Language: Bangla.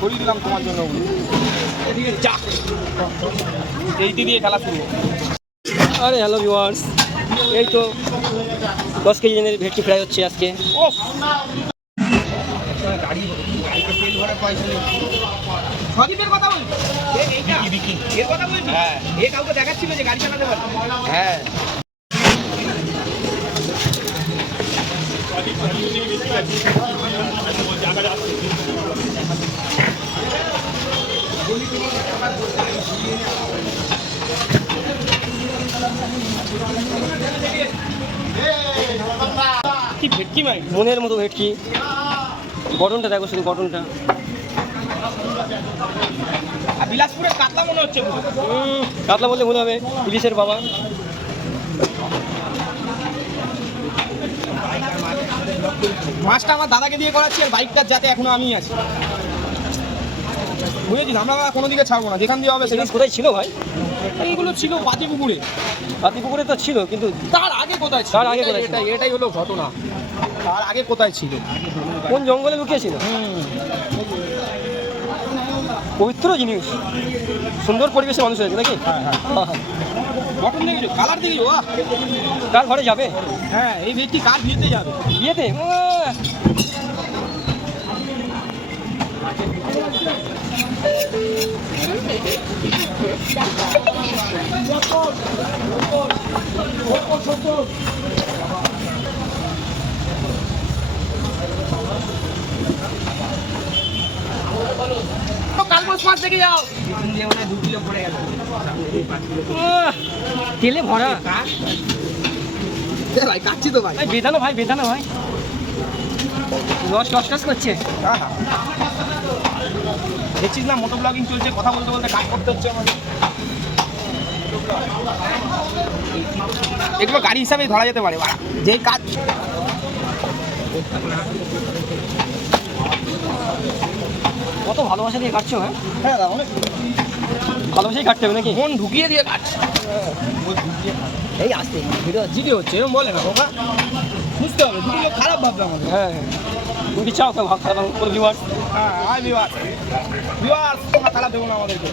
করিয়ে দিলাম তোমার জন্য। এদিকে যা, এইটি দিয়ে খেলা শুরু। আরে হ্যালো ভিউয়ার্স, এই তো 10 কেজি জনের ভেটকি ফ্রাই হচ্ছে আজকে। ও গাড়িতে তেল ভরা পয়সা নেই। সদীপের কথা বলছি, এর কথা বলছি। হ্যাঁ, এ কাউকে দেখাচ্ছিল যে গাড়ি চালাতে পারে। হ্যাঁ, কি ভেটকি ভাই, মনের মতো ভেটকি। গঠনটা দেখো শুধু, গঠনটা। আর বিলাসপুরের কাতলা মনে হচ্ছে। কাতলা বললে ভুল হবে, ইলিশের বাবা। মাছটা আমার দাদাকে দিয়ে করাচ্ছি, আর বাইকটার যাতে এখনো আমি আছি। বুঝেছিস, আমরা কোনো দিকে ছাড়বো না, যেখান দিয়ে হবে সেখানে। কোথায় ছিল ভাই? এইগুলো ছিল পাতিপুকুরে। পাতিপুকুরে তো ছিল, কিন্তু তার আগে কোথায় ছিল? তার আগে কোথায় ছিল? এটাই হলো ঘটনা। তার আগে কোথায় ছিল? কোন জঙ্গলে লুকিয়েছিল? পবিত্র জিনিস, সুন্দর পরিবেশে মানুষ হয়েছে নাকি? গঠন দেখেছো, কালার দেখেছো? কার ঘরে যাবে? হ্যাঁ, এই ব্যক্তি কার বিয়েতে যাবে? বিয়েতে? দেখে যাও, তেলে ভরা। ভাই কাচ্ছি তো ভাই। বেদানো ভাই, বেদানো ভাই, রস করছে। দেখছিস না, মোটো ব্লগিং চলছে, কথা বলতে বলতে কাজ করতে হচ্ছে আমাদের। এগুলো গাড়ি হিসাবেই ধরা যেতে পারে, যেই কাজ। কত ভালোবাসা দিয়ে কাটছো? হ্যাঁ হ্যাঁ দাদা, অনেক ভালোবাসাই কাটতে হবে নাকি? মন ঢুকিয়ে দিয়ে কাটছে। এই আসতে জিডি হচ্ছে, এরকম বলে না বাবা, বুঝতে হবে, দুটো লোক খারাপ ভাববে আমাদের। হ্যাঁ, তুমি কি চাও ভাগ খারাপ করে ভিউয়ার্স? হ্যাঁ, তোমরা খারাপ দেবো না আমাদেরকে।